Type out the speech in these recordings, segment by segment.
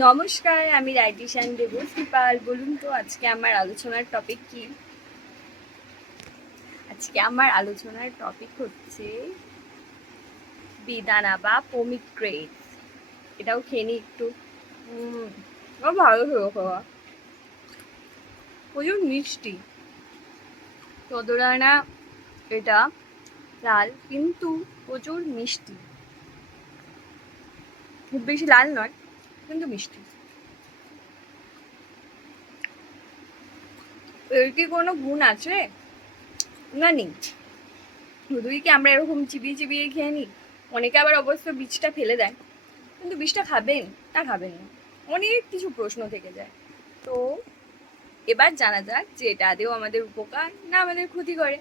নমস্কার, আমি ডায়েটিশিয়ান দেবশ্রী পাল। বলুন তো আজকে আমার আলোচনার টপিক কি? আজকে আমার আলোচনার টপিক হচ্ছে বেদানা বা পমিগ্রেট। এটাও খেয়ে নি একটু। ভালো হলো খাওয়া, প্রচুর মিষ্টি। ততটা না এটা লাল, কিন্তু প্রচুর মিষ্টি। খুব বেশি লাল নয়, কিন্তু মিষ্টি। এর কি কোনো গুণ আছে? না, নেই। শুধুই কি আমরা এরকম চিবিয়ে চিবিয়ে খেয়ে নিই? অনেকে আবার অবশ্য বীজটা ফেলে দেয়, কিন্তু বীজটা খাবেন না খাবেন না, অনেক কিছু প্রশ্ন থেকে যায়। তো এবার জানা যাক যে এটা আদেও আমাদের উপকার না আমাদের ক্ষতি করে।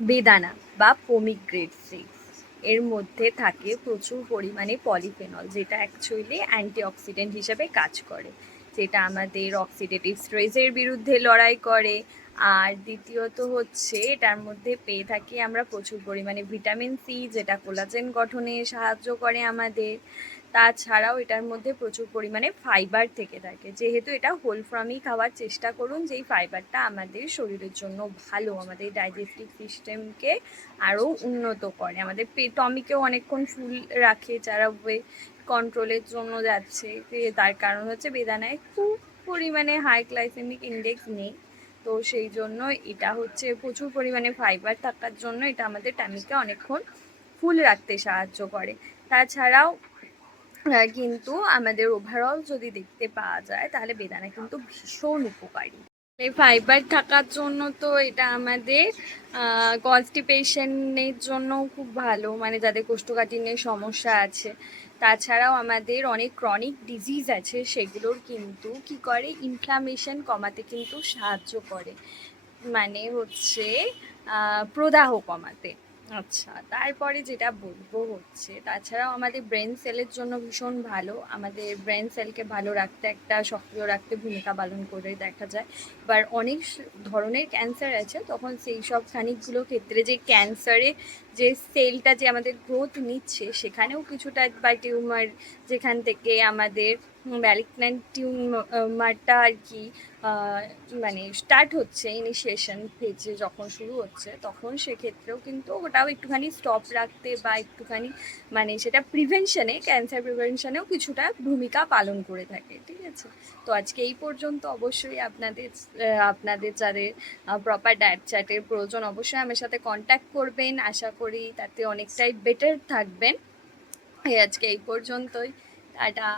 বেদানা বা পমিগ্রেট সিডস, এর মধ্যে থাকে প্রচুর পরিমাণে পলিফেনল, যেটা অ্যাকচুয়ালি অ্যান্টিঅক্সিডেন্ট হিসেবে কাজ করে, যেটা আমাদের অক্সিডেটিভ স্ট্রেসের বিরুদ্ধে লড়াই করে। আর দ্বিতীয়ত হচ্ছে এটার মধ্যে পেয়ে থাকি আমরা প্রচুর পরিমাণে ভিটামিন সি, যেটা কোলাজেন গঠনে সাহায্য করে আমাদের। তাছাড়াও এটার মধ্যে প্রচুর পরিমাণে ফাইবার থেকে থাকে। যেহেতু এটা হোল ফ্রমই খাওয়ার চেষ্টা করুন, যেই ফাইবারটা আমাদের শরীরের জন্য ভালো, আমাদের ডাইজেস্টিভ সিস্টেমকে আরও উন্নত করে, আমাদের টমিকেও অনেকক্ষণ ফুল রাখে, যারা ওয়েট কন্ট্রোলের জন্য যাচ্ছে। তার কারণ হচ্ছে বেদানায় খুব পরিমাণে হাই গ্লাইসেমিক ইন্ডেক্স নেই। তো সেই জন্য এটা হচ্ছে প্রচুর পরিমাণে ফাইবার থাকার জন্য এটা আমাদের টামিকে অনেকক্ষণ ফুল রাখতে সাহায্য করে। তাছাড়াও কিন্তু আমাদের ওভারঅল যদি দেখতে পাওয়া যায় তাহলে বেদানা কিন্তু ভীষণ উপকারী। এই ফাইবার থাকার জন্য তো এটা আমাদের কনস্টিপেশনের জন্য খুব ভালো, মানে যাদের কোষ্ঠকাঠিন্যের সমস্যা আছে। তাছাড়াও আমাদের অনেক ক্রনিক ডিজিজ আছে, সেগুলোর কিন্তু কি করে, ইনফ্লামেশন কমাতে কিন্তু সাহায্য করে, মানে হচ্ছে প্রদাহ কমাতে। আচ্ছা, তারপরে যেটা বলবো হচ্ছে, তাছাড়াও আমাদের ব্রেন সেলের জন্য ভীষণ ভালো, আমাদের ব্রেন সেলকে ভালো রাখতে, একটা সক্রিয় রাখতে ভূমিকা পালন করে দেখা যায়। এবার অনেক ধরনের ক্যান্সার আছে, তখন সেই সব খানিকগুলো ক্ষেত্রে যে ক্যান্সারে যে সেলটা যে আমাদের গ্রোথ নিচ্ছে, সেখানেও কিছুটা বা টিউমার যেখান থেকে আমাদের ম্যালিগন্যান্ট টিউমারটা আর কি মানে স্টার্ট হচ্ছে, ইনিশিয়েশন ফেজে যখন শুরু হচ্ছে, তখন সেক্ষেত্রেও কিন্তু ওটাও একটুখানি স্টপ রাখতে বা একটুখানি মানে সেটা প্রিভেনশনে, ক্যান্সার প্রিভেনশনেও কিছুটা ভূমিকা পালন করে থাকে। ঠিক আছে, তো আজকে এই পর্যন্ত। অবশ্যই আপনাদের যাদের প্রপার ডায়েট চার্টের প্রয়োজন, অবশ্যই আমার সাথে কন্ট্যাক্ট করবেন। আশা করি তাতে অনেকটাই বেটার থাকবেন। আজকে এই পর্যন্তই। টাটা।